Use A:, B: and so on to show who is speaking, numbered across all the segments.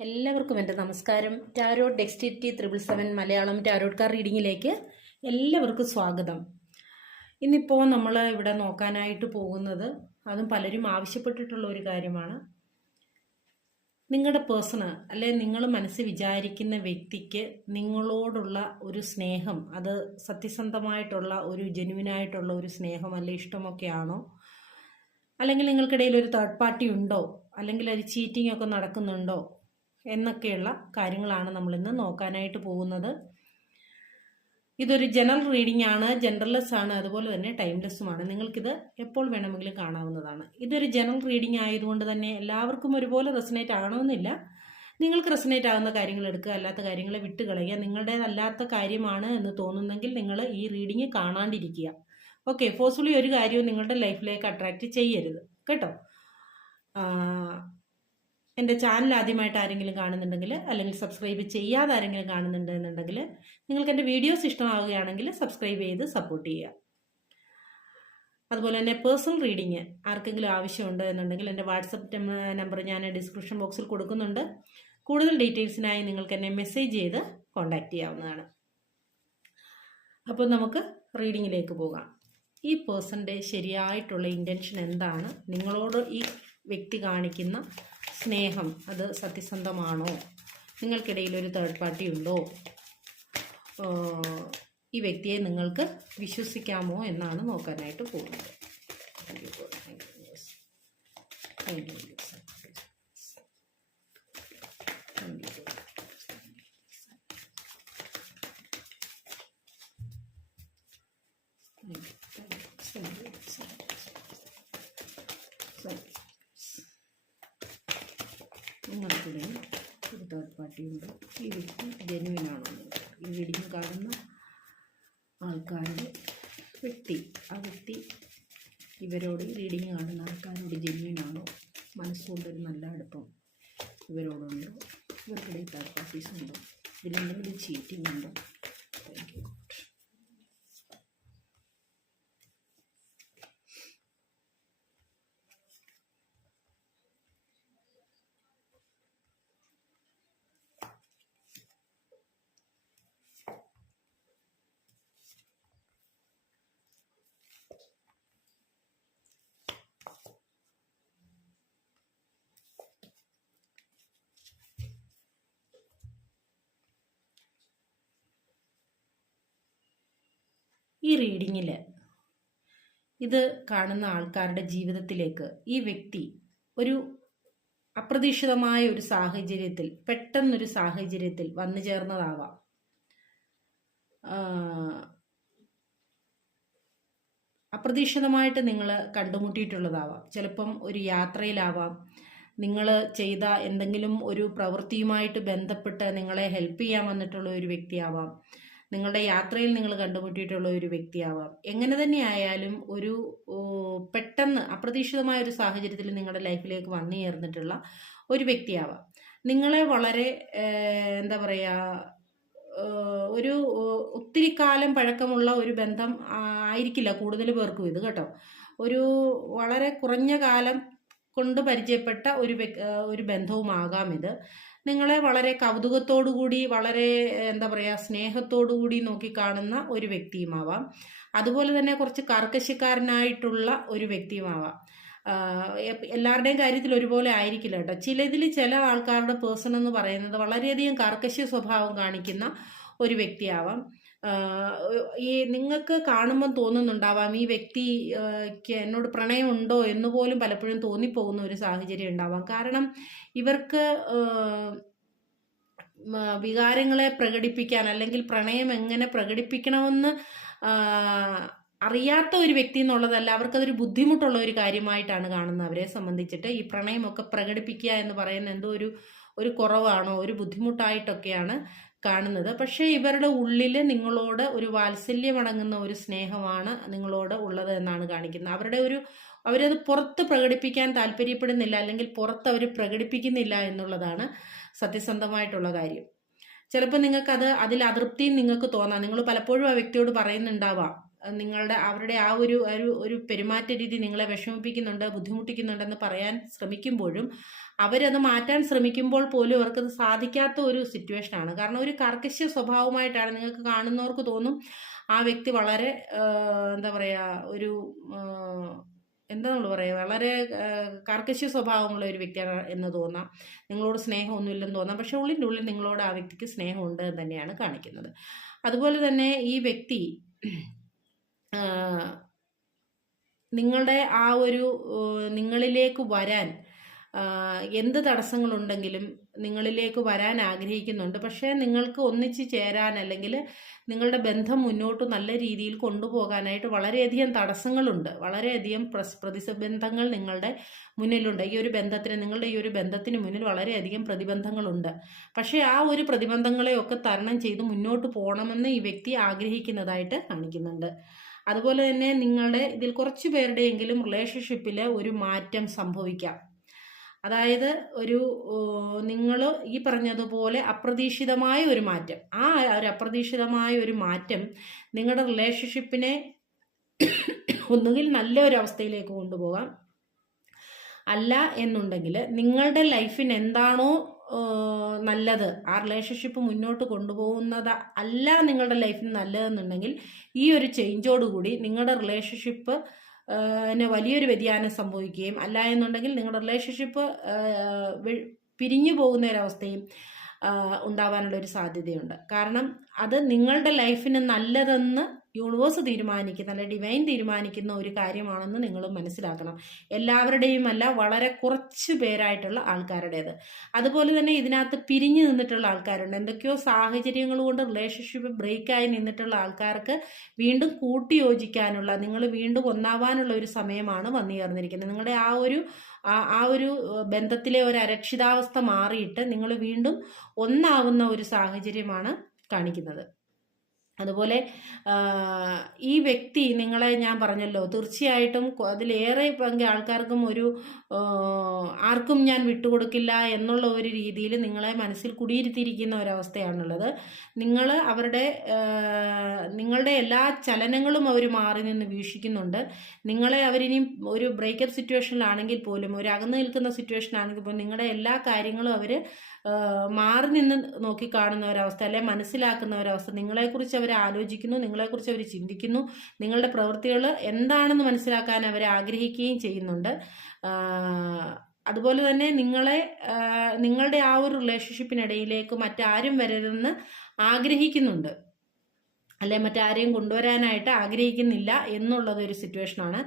A: എല്ലാവർക്കും എന്റെ നമസ്കാരം. Tarot dexterity triple seven Malayalam tarot card റീഡിങ്ങിലേക്ക് എല്ലാവർക്കും സ്വാഗതം. ഇന്നിപ്പോൾ നമ്മൾ ഇവിടെ നോക്കാനായിട്ട് പോകുന്നത് അതും പലരും ആവശ്യപ്പെട്ടിട്ടുള്ള ഒരു കാര്യമാണ്. നിങ്ങളുടെ പേഴ്സണ് അല്ലെ നിങ്ങൾ മനസ്സിൽ വിചാരിക്കുന്ന വ്യക്തിക്ക് നിങ്ങളോടുള്ള ഒരു സ്നേഹം അത് സത്യസന്ധമായിട്ടുള്ള ഒരു ജെനുവിനായിട്ടുള്ള ഒരു സ്നേഹം അല്ലെ ഇഷ്ടമൊക്കെ ആണോ? അല്ലെങ്കിൽ നിങ്ങൾക്കിടയിൽ ഒരു തേർഡ് പാർട്ടി ഉണ്ടോ? അല്ലെങ്കിൽ ഒരു ചീറ്റിംഗ് ഒക്കെ നടക്കുന്നുണ്ടോ? എന്നൊക്കെയുള്ള കാര്യങ്ങളാണ് നമ്മളിന്ന് നോക്കാനായിട്ട് പോകുന്നത്. ഇതൊരു ജനറൽ റീഡിംഗ് ആണ് ജനറൽലെസ് ആണ് അതുപോലെ തന്നെ ടൈംലെസ്സുമാണ്. നിങ്ങൾക്കിത് എപ്പോൾ വേണമെങ്കിലും കാണാവുന്നതാണ്. ഇതൊരു ജനറൽ റീഡിംഗ് ആയതുകൊണ്ട് തന്നെ എല്ലാവർക്കും ഒരുപോലെ റെസനേറ്റ് ആകണമെന്നില്ല. നിങ്ങൾക്ക് റെസനേറ്റ് ആകുന്ന കാര്യങ്ങൾ എടുക്കുക അല്ലാത്ത കാര്യങ്ങളെ വിട്ടുകളയുക നിങ്ങളുടേതല്ലാത്ത കാര്യമാണ് എന്ന് തോന്നുന്നെങ്കിൽ നിങ്ങൾ ഈ റീഡിംഗ് കാണാണ്ടിരിക്കുക. ഓക്കെ ഫോഴ്സ്ഫുള്ളി ഒരു കാര്യവും നിങ്ങളുടെ ലൈഫിലേക്ക് അട്രാക്റ്റ് ചെയ്യരുത്. കേട്ടോ? എന്റെ ചാനൽ ആദ്യമായിട്ട് ആരെങ്കിലും കാണുന്നുണ്ടെങ്കിൽ അല്ലെങ്കിൽ സബ്സ്ക്രൈബ് ചെയ്യാതെ ആരെങ്കിലും കാണുന്നുണ്ട് എന്നുണ്ടെങ്കിൽ നിങ്ങൾക്ക് എന്റെ വീഡിയോസ് ഇഷ്ടമാവുകയാണെങ്കിൽ സബ്സ്ക്രൈബ് ചെയ്ത് സപ്പോർട്ട് ചെയ്യുക. അതുപോലെ തന്നെ പേഴ്സണൽ റീഡിങ് ആർക്കെങ്കിലും ആവശ്യമുണ്ട് എന്നുണ്ടെങ്കിൽ എന്റെ വാട്സപ്പ് നമ്പർ ഞാൻ ഡിസ്ക്രിപ്ഷൻ ബോക്സിൽ കൊടുക്കുന്നുണ്ട്. കൂടുതൽ ഡീറ്റെയിൽസിനായി നിങ്ങൾക്ക് എന്നെ മെസ്സേജ് ചെയ്ത് കോൺടാക്റ്റ് ചെയ്യാവുന്നതാണ്. അപ്പോൾ നമുക്ക് റീഡിങ്ങിലേക്ക് പോകാം. ഈ പേഴ്സന്റെ ശരിയായിട്ടുള്ള ഇന്റൻഷൻ എന്താണ്? നിങ്ങളോട് ഈ വ്യക്തി കാണിക്കുന്ന സ്നേഹം അത് സത്യസന്ധമാണോ? നിങ്ങൾക്കിടയിൽ ഒരു തേർഡ് പാർട്ടി ഉണ്ടോ? ഈ വ്യക്തിയെ നിങ്ങൾക്ക് വിശ്വസിക്കാമോ എന്നാണ് നോക്കാനായിട്ട് പോകുന്നത്. നിങ്ങൾക്കിടയിൽ ഒരു തേർഡ് പാർട്ടി ഉണ്ട്. ഈ വ്യക്തി ജെനുവിനാണോ ഈ വീഡിയോ കാണുന്ന ആൾക്കാരുടെ വ്യക്തി ആ വ്യക്തി ഇവരോട് റീഡിങ് കാണുന്ന ആൾക്കാരോട് ജെന്യൂനാണോ മനസ്സുകൊണ്ടൊരു നല്ല അടുപ്പം ഇവരോടുണ്ടോ? ഇവർക്കിടയിൽ തേർഡ് പാർട്ടീസ് ഉണ്ടോ? ഇതിലെന്തെങ്കിലും ചീറ്റിംഗ് ഉണ്ടോ? താങ്ക് യു ഈ റീഡിങ്ങിൽ ഇത് കാണുന്ന ആൾക്കാരുടെ ജീവിതത്തിലേക്ക് ഈ വ്യക്തി ഒരു അപ്രതീക്ഷിതമായ ഒരു സാഹചര്യത്തിൽ പെട്ടെന്നൊരു സാഹചര്യത്തിൽ വന്നു ചേർന്നതാവാം. അപ്രതീക്ഷിതമായിട്ട് നിങ്ങൾ കണ്ടുമുട്ടിയിട്ടുള്ളതാവാം. ചിലപ്പം ഒരു യാത്രയിലാവാം. നിങ്ങൾ ചെയ്ത എന്തെങ്കിലും ഒരു പ്രവൃത്തിയുമായിട്ട് ബന്ധപ്പെട്ട് നിങ്ങളെ ഹെൽപ്പ് ചെയ്യാൻ വന്നിട്ടുള്ള ഒരു വ്യക്തിയാവാം. നിങ്ങളുടെ യാത്രയിൽ നിങ്ങൾ കണ്ടുമുട്ടിയിട്ടുള്ള ഒരു വ്യക്തിയാവാം. എങ്ങനെ തന്നെ ആയാലും ഒരു പെട്ടെന്ന് അപ്രതീക്ഷിതമായ ഒരു സാഹചര്യത്തിൽ നിങ്ങളുടെ ലൈഫിലേക്ക് വന്നു ചേർന്നിട്ടുള്ള ഒരു വ്യക്തിയാവാം. നിങ്ങളെ വളരെ എന്താ പറയുക ഒരു ഒത്തിരി കാലം പഴക്കമുള്ള ഒരു ബന്ധം ആയിരിക്കില്ല കൂടുതൽ പേർക്കും ഇത് കേട്ടോ. ഒരു വളരെ കുറഞ്ഞ കാലം കൊണ്ട് പരിചയപ്പെട്ട ഒരു ഒരു ബന്ധവുമാകാം ഇത്. നിങ്ങളെ വളരെ കൗതുകത്തോടു കൂടി വളരെ എന്താ പറയുക സ്നേഹത്തോടു കൂടി നോക്കിക്കാണുന്ന ഒരു വ്യക്തിയുമാവാം. അതുപോലെ തന്നെ കുറച്ച് കർക്കശക്കാരനായിട്ടുള്ള ഒരു വ്യക്തിയുമാവാം. എല്ലാവരുടെയും കാര്യത്തിൽ ഒരുപോലെ ആയിരിക്കില്ല കേട്ടോ. ചിലതിൽ ചില ആൾക്കാരുടെ പേഴ്സൺ എന്ന് പറയുന്നത് വളരെയധികം കർക്കശ സ്വഭാവം കാണിക്കുന്ന ഒരു വ്യക്തിയാവാം. ഈ നിങ്ങൾക്ക് കാണുമ്പോൾ തോന്നുന്നുണ്ടാവാം ഈ വ്യക്തിക്ക് എന്നോട് പ്രണയമുണ്ടോ എന്ന് പോലും പലപ്പോഴും തോന്നിപ്പോകുന്ന ഒരു സാഹചര്യം ഉണ്ടാവാം. കാരണം ഇവർക്ക് വികാരങ്ങളെ പ്രകടിപ്പിക്കാൻ അല്ലെങ്കിൽ പ്രണയം എങ്ങനെ പ്രകടിപ്പിക്കണമെന്ന് അറിയാത്ത ഒരു വ്യക്തി എന്നുള്ളതല്ല അവർക്കതൊരു ബുദ്ധിമുട്ടുള്ള ഒരു കാര്യമായിട്ടാണ് കാണുന്നത്. അവരെ സംബന്ധിച്ചിട്ട് ഈ പ്രണയമൊക്കെ പ്രകടിപ്പിക്കുക എന്ന് പറയുന്ന എന്തോ ഒരു ഒരു കുറവാണോ ഒരു ബുദ്ധിമുട്ടായിട്ടൊക്കെയാണ് കാണുന്നത്. പക്ഷേ ഇവരുടെ ഉള്ളിൽ നിങ്ങളോട് ഒരു വാത്സല്യമടങ്ങുന്ന ഒരു സ്നേഹമാണ് നിങ്ങളോട് ഉള്ളത് എന്നാണ് കാണിക്കുന്നത്. അവരുടെ ഒരു അവരത് പുറത്ത് പ്രകടിപ്പിക്കാൻ താല്പര്യപ്പെടുന്നില്ല അല്ലെങ്കിൽ പുറത്ത് അവർ പ്രകടിപ്പിക്കുന്നില്ല എന്നുള്ളതാണ് സത്യസന്ധമായിട്ടുള്ള കാര്യം. ചിലപ്പോൾ നിങ്ങൾക്കത് അതിൽ അതൃപ്തിയും നിങ്ങൾക്ക് തോന്നാം. നിങ്ങൾ പലപ്പോഴും ആ വ്യക്തിയോട് പറയുന്നുണ്ടാവാം. നിങ്ങളുടെ അവരുടെ ആ ഒരു ഒരു പെരുമാറ്റ രീതി നിങ്ങളെ വിഷമിപ്പിക്കുന്നുണ്ട് ബുദ്ധിമുട്ടിക്കുന്നുണ്ടെന്ന് പറയാൻ ശ്രമിക്കുമ്പോഴും അവരത് മാറ്റാൻ ശ്രമിക്കുമ്പോൾ പോലും അവർക്കത് സാധിക്കാത്ത ഒരു സിറ്റുവേഷനാണ് കാരണം ഒരു കർക്കശ സ്വഭാവമായിട്ടാണ് നിങ്ങൾക്ക് കാണുന്നവർക്ക് തോന്നും ആ വ്യക്തി വളരെ എന്താ പറയുക ഒരു എന്താ നമ്മൾ പറയുക വളരെ കർക്കശ്യ കർക്കശ സ്വഭാവമുള്ള ഒരു വ്യക്തിയാണ് എന്ന് തോന്നാം. നിങ്ങളോട് സ്നേഹമൊന്നുമില്ലെന്ന് തോന്നാം. പക്ഷെ ഉള്ളിന്റെ ഉള്ളിൽ നിങ്ങളോട് ആ വ്യക്തിക്ക് സ്നേഹമുണ്ട് എന്ന് തന്നെയാണ് കാണിക്കുന്നത്. അതുപോലെ തന്നെ ഈ വ്യക്തി നിങ്ങളുടെ ആ ഒരു നിങ്ങളിലേക്ക് വരാൻ എന്ത് തടസ്സങ്ങളുണ്ടെങ്കിലും നിങ്ങളിലേക്ക് വരാൻ ആഗ്രഹിക്കുന്നുണ്ട്. പക്ഷേ നിങ്ങൾക്ക് ഒന്നിച്ച് ചേരാൻ അല്ലെങ്കിൽ നിങ്ങളുടെ ബന്ധം മുന്നോട്ട് നല്ല രീതിയിൽ കൊണ്ടുപോകാനായിട്ട് വളരെയധികം തടസ്സങ്ങളുണ്ട്. വളരെയധികം പ്രസ് പ്രതിബന്ധങ്ങൾ നിങ്ങളുടെ മുന്നിലുണ്ട്. ഈ ഒരു ബന്ധത്തിന് നിങ്ങളുടെ ഈ ഒരു ബന്ധത്തിന് മുന്നിൽ വളരെയധികം പ്രതിബന്ധങ്ങളുണ്ട്. പക്ഷേ ആ ഒരു പ്രതിബന്ധങ്ങളെയൊക്കെ തരണം ചെയ്ത് മുന്നോട്ട് പോകണമെന്ന് ഈ വ്യക്തി ആഗ്രഹിക്കുന്നതായിട്ട് കാണിക്കുന്നുണ്ട്. അതുപോലെ തന്നെ നിങ്ങളുടെ ഇതിൽ കുറച്ച് പേരുടെയെങ്കിലും റിലേഷൻഷിപ്പിൽ ഒരു മാറ്റം സംഭവിക്കാം. അതായത് ഒരു നിങ്ങൾ ഈ പറഞ്ഞതുപോലെ അപ്രതീക്ഷിതമായ ഒരു മാറ്റം. ആ ഒരു അപ്രതീക്ഷിതമായ ഒരു മാറ്റം നിങ്ങളുടെ റിലേഷൻഷിപ്പിനെ ഒന്നുകിൽ നല്ല ഒരു അവസ്ഥയിലേക്ക് കൊണ്ടുപോകാം. അല്ല എന്നുണ്ടെങ്കിൽ നിങ്ങളുടെ ലൈഫിന് എന്താണോ നല്ലത്. ആ റിലേഷൻഷിപ്പ് മുന്നോട്ട് കൊണ്ടുപോകുന്നത് അല്ല നിങ്ങളുടെ ലൈഫിൽ നല്ലതെന്നുണ്ടെങ്കിൽ ഈ ഒരു ചേഞ്ചോടുകൂടി നിങ്ങളുടെ റിലേഷൻഷിപ്പ് വലിയൊരു വ്യതിയാനം സംഭവിക്കുകയും അല്ല എന്നുണ്ടെങ്കിൽ നിങ്ങളുടെ റിലേഷൻഷിപ്പ് പിരിഞ്ഞു പോകുന്ന ഒരവസ്ഥയും ഉണ്ടാവാനുള്ള ഒരു സാധ്യതയുണ്ട്. കാരണം അത് നിങ്ങളുടെ ലൈഫിന് നല്ലതെന്ന് യൂണിവേഴ്സ് തീരുമാനിക്കുന്ന അല്ലെ ഡിവൈൻ തീരുമാനിക്കുന്ന ഒരു കാര്യമാണെന്ന് നിങ്ങൾ മനസ്സിലാക്കണം. എല്ലാവരുടെയും അല്ല വളരെ കുറച്ച് പേരായിട്ടുള്ള ആൾക്കാരുടേത്. അതുപോലെ തന്നെ ഇതിനകത്ത് പിരിഞ്ഞു നിന്നിട്ടുള്ള ആൾക്കാരുണ്ട്. എന്തൊക്കെയോ സാഹചര്യങ്ങൾ കൊണ്ട് റിലേഷൻഷിപ്പ് ബ്രേക്കായി നിന്നിട്ടുള്ള ആൾക്കാർക്ക് വീണ്ടും കൂട്ടിയോജിക്കാനുള്ള നിങ്ങൾ വീണ്ടും ഒന്നാവാനുള്ള ഒരു സമയമാണ് വന്നു ചേർന്നിരിക്കുന്നത് നിങ്ങളുടെ ആ ഒരു ആ ഒരു ബന്ധത്തിലെ ഒരു അരക്ഷിതാവസ്ഥ മാറിയിട്ട് നിങ്ങൾ വീണ്ടും ഒന്നാവുന്ന ഒരു സാഹചര്യമാണ് കാണിക്കുന്നത്. അതുപോലെ ഈ വ്യക്തി നിങ്ങളെ ഞാൻ പറഞ്ഞല്ലോ തീർച്ചയായിട്ടും അതിലേറെ പങ്ക് ആൾക്കാർക്കും ഒരു ആർക്കും ഞാൻ വിട്ടുകൊടുക്കില്ല എന്നുള്ള ഒരു രീതിയിൽ നിങ്ങളെ മനസ്സിൽ കുടിയിരുത്തിയിരിക്കുന്ന ഒരവസ്ഥയാണുള്ളത്. നിങ്ങൾ അവരുടെ നിങ്ങളുടെ എല്ലാ ചലനങ്ങളും അവർ മാറി നിന്ന് വീക്ഷിക്കുന്നുണ്ട്. നിങ്ങളെ അവരിനിയും ഒരു ബ്രേക്കപ്പ് സിറ്റുവേഷനിലാണെങ്കിൽ പോലും ഒരു അകന്നു നിൽക്കുന്ന സിറ്റുവേഷൻ ആണെങ്കിൽ പോലും നിങ്ങളുടെ എല്ലാ കാര്യങ്ങളും അവർ മാറി നിന്ന് നോക്കിക്കാണുന്ന ഒരവസ്ഥ അല്ലെ മനസ്സിലാക്കുന്ന ഒരവസ്ഥ നിങ്ങളെക്കുറിച്ച് അവർ ആലോചിക്കുന്നു നിങ്ങളെക്കുറിച്ച് അവർ ചിന്തിക്കുന്നു നിങ്ങളുടെ പ്രവൃത്തികൾ എന്താണെന്ന് മനസ്സിലാക്കാൻ അവർ ആഗ്രഹിക്കുകയും ചെയ്യുന്നുണ്ട്. അതുപോലെ തന്നെ നിങ്ങളെ നിങ്ങളുടെ ആ ഒരു റിലേഷൻഷിപ്പിനിടയിലേക്ക് മറ്റാരും വരരുതെന്ന് ആഗ്രഹിക്കുന്നുണ്ട്. അല്ലെ മറ്റാരെയും കൊണ്ടുവരാനായിട്ട് ആഗ്രഹിക്കുന്നില്ല എന്നുള്ളത് ഒരു സിറ്റുവേഷനാണ്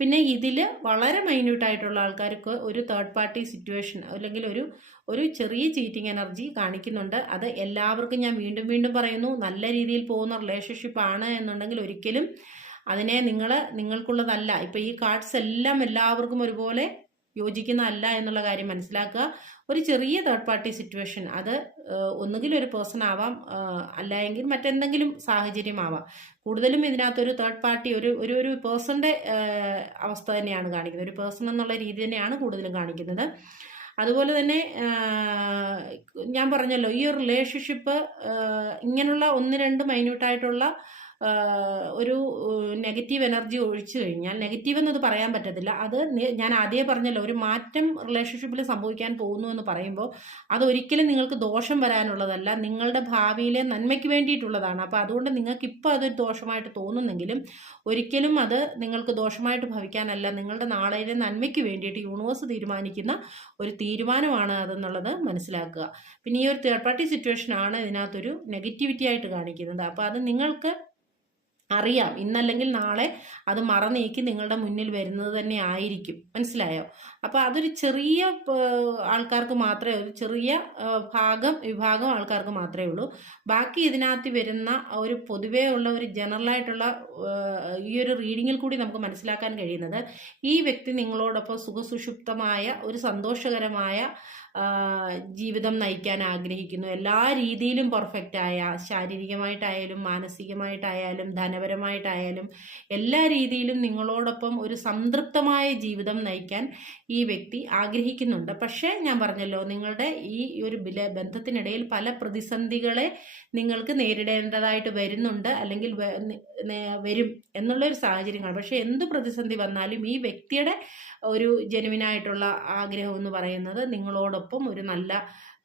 A: പിന്നെ ഇതിൽ വളരെ മൈന്യൂട്ടായിട്ടുള്ള ആൾക്കാർക്ക് ഒരു തേർഡ് പാർട്ടി സിറ്റുവേഷൻ അല്ലെങ്കിൽ ഒരു ഒരു ചെറിയ ചീറ്റിംഗ് എനർജി കാണിക്കുന്നുണ്ട്. അത് എല്ലാവർക്കും ഞാൻ വീണ്ടും വീണ്ടും പറയുന്നു നല്ല രീതിയിൽ പോകുന്ന റിലേഷൻഷിപ്പ് ആണ് എന്നുണ്ടെങ്കിൽ ഒരിക്കലും അതിനെ നിങ്ങൾ നിങ്ങൾക്കുള്ളതല്ല. ഇപ്പം ഈ കാർഡ്സ് എല്ലാം എല്ലാവർക്കും ഒരുപോലെ യോജിക്കുന്നതല്ല എന്നുള്ള കാര്യം മനസ്സിലാക്കുക. ഒരു ചെറിയ തേർഡ് പാർട്ടി സിറ്റുവേഷൻ അത് ഒന്നുകിൽ ഒരു പേഴ്സൺ ആവാം അല്ലെങ്കിൽ മറ്റെന്തെങ്കിലും സാഹചര്യമാവാം കൂടുതലും ഇതിനകത്തൊരു തേർഡ് പാർട്ടി ഒരു ഒരു ഒരു പേഴ്സന്റെ അവസ്ഥ തന്നെയാണ് കാണിക്കുന്നത്. ഒരു പേഴ്സൺ എന്നുള്ള രീതി തന്നെയാണ് കൂടുതലും കാണിക്കുന്നത്. അതുപോലെ തന്നെ ഞാൻ പറഞ്ഞല്ലോ ഈ ഒരു റിലേഷൻഷിപ്പ് ഇങ്ങനെയുള്ള ഒന്ന് രണ്ട് മൈന്യൂട്ടായിട്ടുള്ള ഒരു നെഗറ്റീവ് എനർജി ഒഴിച്ചു കഴിഞ്ഞാൽ നെഗറ്റീവ് എന്നത് പറയാൻ പറ്റത്തില്ല. അത് ഞാൻ ആദ്യമേ പറഞ്ഞല്ലോ ഒരു മാറ്റം റിലേഷൻഷിപ്പിൽ സംഭവിക്കാൻ പോകുന്നു എന്ന് പറയുമ്പോൾ അതൊരിക്കലും നിങ്ങൾക്ക് ദോഷം വരാനുള്ളതല്ല. നിങ്ങളുടെ ഭാവിയിലെ നന്മയ്ക്ക് വേണ്ടിയിട്ടുള്ളതാണ്. അപ്പോൾ അതുകൊണ്ട് നിങ്ങൾക്ക് ഇപ്പോൾ അതൊരു ദോഷമായിട്ട് തോന്നുന്നെങ്കിലും ഒരിക്കലും അത് നിങ്ങൾക്ക് ദോഷമായിട്ട് ഭവിക്കാനല്ല. നിങ്ങളുടെ നാളെയിലെ നന്മയ്ക്ക് വേണ്ടിയിട്ട് യൂണിവേഴ്സ് തീരുമാനിക്കുന്ന ഒരു തീരുമാനമാണ് അതെന്നുള്ളത് മനസ്സിലാക്കുക. പിന്നെ ഈ ഒരു തേർഡ് പാർട്ടി സിറ്റുവേഷൻ ആണ് ഇതിനകത്തൊരു നെഗറ്റിവിറ്റി ആയിട്ട് കാണിക്കുന്നത്. അപ്പോൾ അത് നിങ്ങൾക്ക് അറിയാം. ഇന്നല്ലെങ്കിൽ നാളെ അത് മറന്നേക്ക് നിങ്ങളുടെ മുന്നിൽ വരുന്നത് തന്നെ ആയിരിക്കും. മനസ്സിലായോ? അപ്പോൾ അതൊരു ചെറിയ ആൾക്കാർക്ക് മാത്രമേ ഒരു ചെറിയ ഭാഗം വിഭാഗം ആൾക്കാർക്ക് മാത്രമേ ഉള്ളൂ. ബാക്കി ഇതിനകത്ത് വരുന്ന ഒരു പൊതുവേ ഉള്ള ഒരു ജനറലായിട്ടുള്ള ഈ ഒരു റീഡിങ്ങിൽ കൂടി നമുക്ക് മനസ്സിലാക്കാൻ കഴിയുന്നത് ഈ വ്യക്തി നിങ്ങളോടൊപ്പം സുഖസുഷുപ്തമായ ഒരു സന്തോഷകരമായ ജീവിതം നയിക്കാൻ ആഗ്രഹിക്കുന്നു. എല്ലാ രീതിയിലും പെർഫെക്റ്റ് ആയ ശാരീരികമായിട്ടായാലും മാനസികമായിട്ടായാലും ധനപരമായിട്ടായാലും എല്ലാ രീതിയിലും നിങ്ങളോടൊപ്പം ഒരു സംതൃപ്തമായ ജീവിതം നയിക്കാൻ ഈ വ്യക്തി ആഗ്രഹിക്കുന്നുണ്ട്. പക്ഷേ ഞാൻ പറഞ്ഞല്ലോ നിങ്ങളുടെ ഈ ഒരു ബന്ധത്തിനിടയിൽ പല പ്രതിസന്ധികളെ നിങ്ങൾക്ക് നേരിടേണ്ടതായിട്ട് വരുന്നുണ്ട് അല്ലെങ്കിൽ വരും എന്നുള്ളൊരു സാഹചര്യങ്ങൾ പക്ഷേ എന്ത് പ്രതിസന്ധി വന്നാലും ഈ വ്യക്തിയുടെ ഒരു ജനുവിനായിട്ടുള്ള ആഗ്രഹം എന്ന് പറയുന്നത് നിങ്ങളോടൊപ്പം ഒരു നല്ല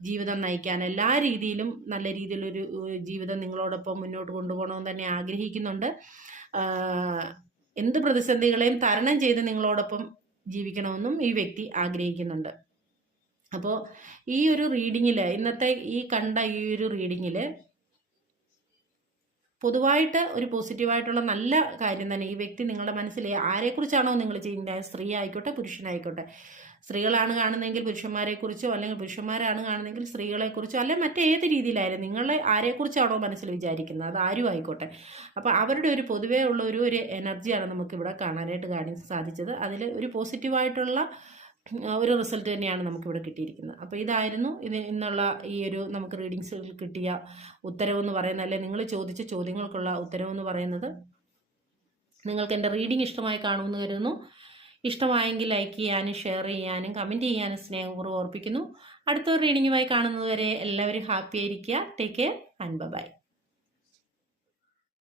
A: ജീവിതം നയിക്കാൻ എല്ലാ രീതിയിലും നല്ല രീതിയിലൊരു ജീവിതം നിങ്ങളോടൊപ്പം മുന്നോട്ട് കൊണ്ടുപോകണമെന്ന് തന്നെ ആഗ്രഹിക്കുന്നുണ്ട്. എന്ത് പ്രതിസന്ധികളെയും തരണം ചെയ്ത് നിങ്ങളോടൊപ്പം ജീവിക്കണമെന്നും ഈ വ്യക്തി ആഗ്രഹിക്കുന്നുണ്ട്. അപ്പോൾ ഈ ഒരു റീഡിങ്ങിൽ ഇന്നത്തെ ഈ കണ്ട ഈ ഒരു റീഡിങ്ങിൽ പൊതുവായിട്ട് ഒരു പോസിറ്റീവായിട്ടുള്ള നല്ല കാര്യം തന്നെ ഈ വ്യക്തി നിങ്ങളുടെ മനസ്സിൽ ആരെക്കുറിച്ചാണോ നിങ്ങൾ ചെയ്യുന്നത് സ്ത്രീ ആയിക്കോട്ടെ പുരുഷനായിക്കോട്ടെ. സ്ത്രീകളാണ് കാണുന്നതെങ്കിൽ പുരുഷന്മാരെക്കുറിച്ചോ അല്ലെങ്കിൽ പുരുഷന്മാരാണ് കാണുന്നതെങ്കിൽ സ്ത്രീകളെക്കുറിച്ചോ അല്ലെങ്കിൽ മറ്റേത് രീതിയിലായാലും നിങ്ങളെ ആരെക്കുറിച്ചാണോ മനസ്സിൽ വിചാരിക്കുന്നത്? അത് ആരും ആയിക്കോട്ടെ. അപ്പോൾ അവരുടെ ഒരു പൊതുവേ ഉള്ള ഒരു ഒരു എനർജിയാണ് നമുക്കിവിടെ കാണാനായിട്ട് കാണാൻ സാധിച്ചത്. അതിൽ ഒരു പോസിറ്റീവായിട്ടുള്ള ഒരു റിസൾട്ട് തന്നെയാണ് നമുക്കിവിടെ കിട്ടിയിരിക്കുന്നത്. അപ്പോൾ ഇതായിരുന്നു ഇത് ഇന്നുള്ള ഈ ഒരു നമുക്ക് റീഡിങ്സിൽ കിട്ടിയ ഉത്തരവെന്ന് പറയുന്നത്. അല്ലെ? നിങ്ങൾ ചോദിച്ച ചോദ്യങ്ങൾക്കുള്ള ഉത്തരവെന്ന് പറയുന്നത് നിങ്ങൾക്ക് എന്റെ റീഡിംഗ് ഇഷ്ടമായി കാണുമെന്ന് കരുതുന്നു. ഇഷ്ടമായെങ്കിൽ ലൈക്ക് ചെയ്യാനും ഷെയർ ചെയ്യാനും കമന്റ് ചെയ്യാനും സ്നേഹപൂർവം ഓർപ്പിക്കുന്നു. അടുത്തൊരു റീഡിങ്ങുമായി കാണുന്നതുവരെ എല്ലാവരും ഹാപ്പി ആയിരിക്കുക. Take care and bye.